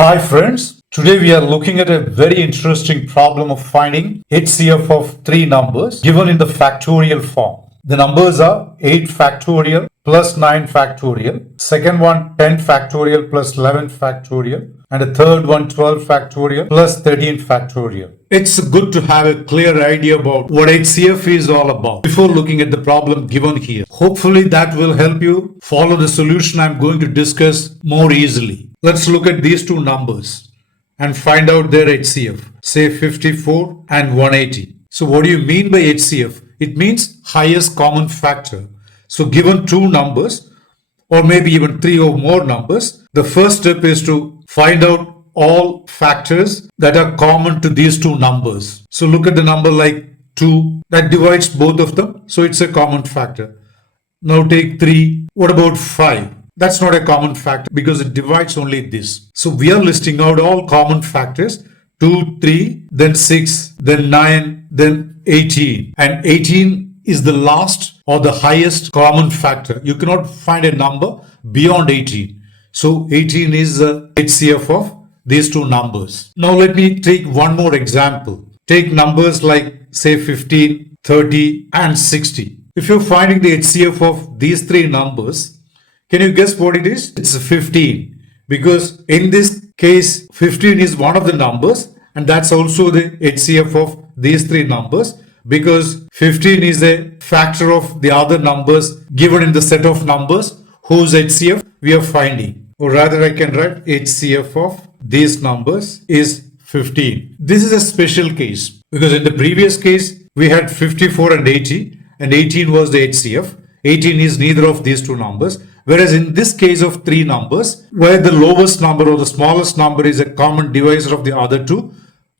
Hi friends, today we are looking at a very interesting problem of finding HCF of three numbers given in the factorial form. The numbers are 8 factorial plus 9 factorial, second one 10 factorial plus 11 factorial, and the third one 12 factorial plus 13 factorial. It's good to have a clear idea about what HCF is all about before looking at the problem given here. Hopefully that will help you follow the solution I'm going to discuss more easily. Let's look at these two numbers and find out their HCF, say 54 and 180. So what do you mean by HCF? It means highest common factor. So given two numbers or maybe even three or more numbers, the first step is to find out all factors that are common to these two numbers. So look at the number like 2 that divides both of them. So it's a common factor. Now take 3. What about 5? That's not a common factor because it divides only this. So we are listing out all common factors. 2, 3, then 6, then 9, then 18. And 18 is the last or the highest common factor. You cannot find a number beyond 18. So 18 is the HCF of these two numbers. Now let me take one more example. Take numbers like say 15, 30 and 60. If you're finding the HCF of these three numbers, can you guess what it is? It's 15 because in this case 15 is one of the numbers and that's also the HCF of these three numbers because 15 is a factor of the other numbers given in the set of numbers whose HCF we are finding. Or rather I can write HCF of these numbers is 15. This is a special case because in the previous case we had 54 and 80 and 18 was the HCF. 18 is neither of these two numbers. Whereas in this case of three numbers, where the lowest number or the smallest number is a common divisor of the other two,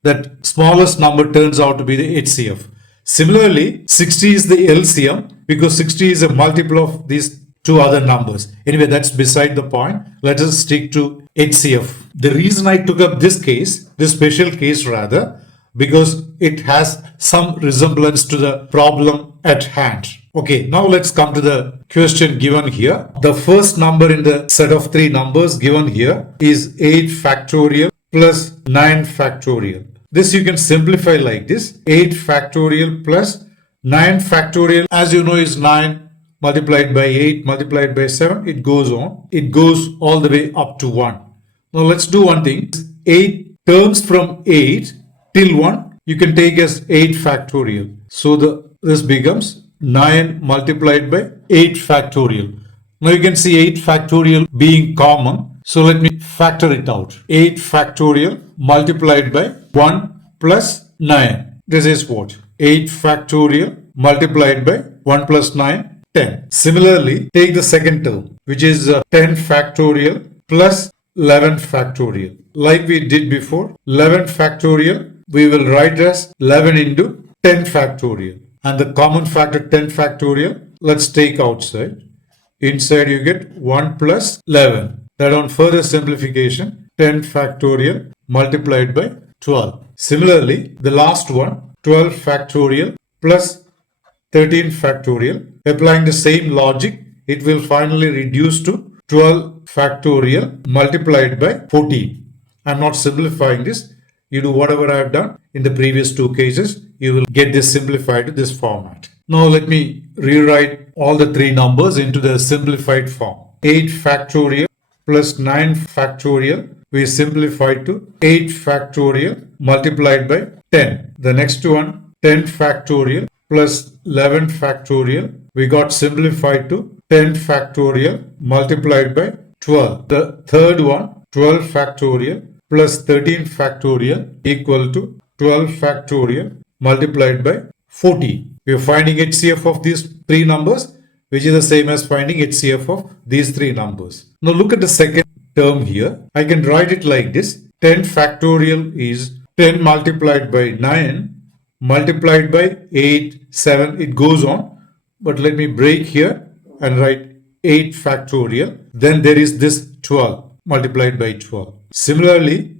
that smallest number turns out to be the HCF. Similarly, 60 is the LCM because 60 is a multiple of these two other numbers. Anyway, that's beside the point. Let us stick to HCF. The reason I took up this case, this special case rather, because it has some resemblance to the problem at hand. Okay, now let's come to the question given here. The first number in the set of three numbers given here is 8 factorial plus 9 factorial. This you can simplify like this. 8 factorial plus 9 factorial, as you know, is 9 multiplied by 8 multiplied by 7. It goes on. It goes all the way up to 1. Now let's do one thing. 8 terms from 8 till 1 you can take as 8 factorial. So this becomes 9 multiplied by 8 factorial. Now you can see 8 factorial being common. So let me factor it out. 8 factorial multiplied by 1 plus 9. This is what? 8 factorial multiplied by 1 plus 9, 10. Similarly, take the second term, which is 10 factorial plus 11 factorial. Like we did before, 11 factorial, we will write as 11 into 10 factorial. And the common factor 10 factorial, let's take outside. Inside you get 1 plus 11. That on further simplification, 10 factorial multiplied by 12. Similarly, the last one, 12 factorial plus 13 factorial. Applying the same logic, it will finally reduce to 12 factorial multiplied by 14. I'm not simplifying this. You do whatever I have done in the previous two cases, you will get this simplified to this format. Now let me rewrite all the three numbers into the simplified form. 8 factorial plus 9 factorial, we simplified to 8 factorial multiplied by 10. The next one, 10 factorial plus 11 factorial, we got simplified to 10 factorial multiplied by 12. The third one, 12 factorial plus 13 factorial equal to 12 factorial multiplied by 14. We are finding HCF of these three numbers, which is the same as finding HCF of these three numbers. Now look at the second term here. I can write it like this. 10 factorial is 10 multiplied by 9 multiplied by 8, 7. It goes on. But let me break here and write 8 factorial. Then there is this 12 multiplied by 12. Similarly,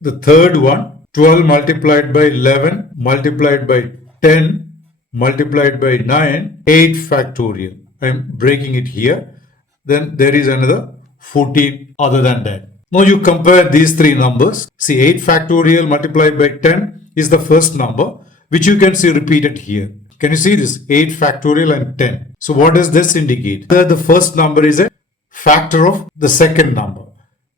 the third one, 12 multiplied by 11 multiplied by 10 multiplied by 9, 8 factorial. I am breaking it here. Then there is another 14 other than that. Now you compare these three numbers. See, 8 factorial multiplied by 10 is the first number, which you can see repeated here. Can you see this? 8 factorial and 10. So what does this indicate? The first number is a factor of the second number.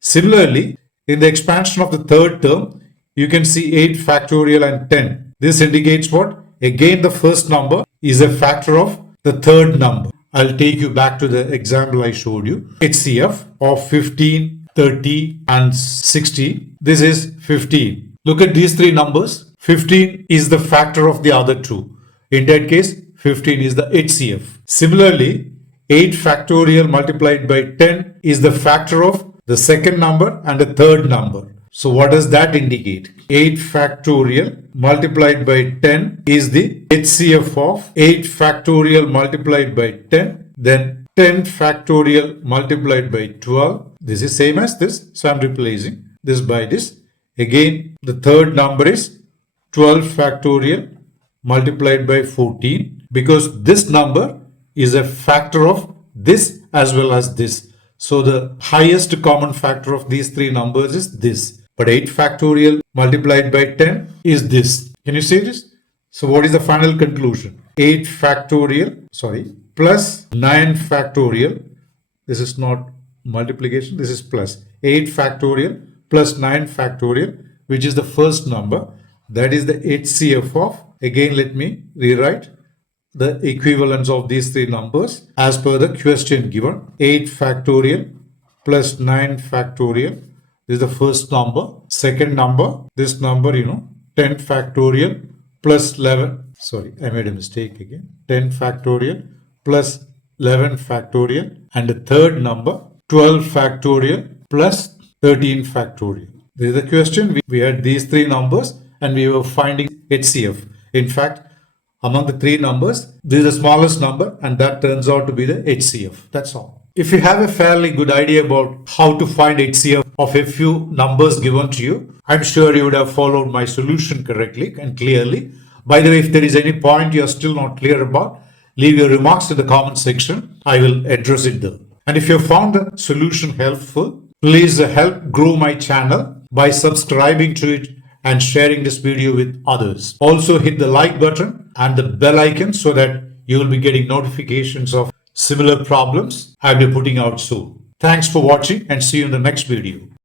Similarly, in the expansion of the third term, you can see 8 factorial and 10. This indicates what? Again, the first number is a factor of the third number. I'll take you back to the example I showed you. HCF of 15, 30 and 60. This is 15. Look at these three numbers. 15 is the factor of the other two. In that case, 15 is the HCF. Similarly, 8 factorial multiplied by 10 is the factor of the second number and the third number. So what does that indicate? 8 factorial multiplied by 10 is the HCF of 8 factorial multiplied by 10. Then 10 factorial multiplied by 12. This is same as this. So I'm replacing this by this. Again, the third number is 12 factorial multiplied by 14, because this number is a factor of this as well as this. So the highest common factor of these three numbers is this. But 8 factorial multiplied by 10 is this. Can you see this? So what is the final conclusion? 8 factorial, plus 9 factorial. This is not multiplication, this is plus. 8 factorial plus 9 factorial, which is the first number. That is the HCF of, again let me rewrite the equivalence of these three numbers as per the question given. 8 factorial plus 9 factorial. This is the first number. Second number, this number, 10 factorial plus 11. Sorry, I made a mistake again. 10 factorial plus 11 factorial. And the third number, 12 factorial plus 13 factorial. This is the question. We had these three numbers and we were finding HCF. In fact, among the three numbers, this is the smallest number and that turns out to be the HCF. That's all. If you have a fairly good idea about how to find HCF of a few numbers given to you, I'm sure you would have followed my solution correctly and clearly. By the way, if there is any point you are still not clear about, leave your remarks in the comment section. I will address it there. And if you found the solution helpful, please help grow my channel by subscribing to it and sharing this video with others. Also hit the like button and the bell icon so that you will be getting notifications of similar problems I'll be putting out soon. Thanks for watching and see you in the next video.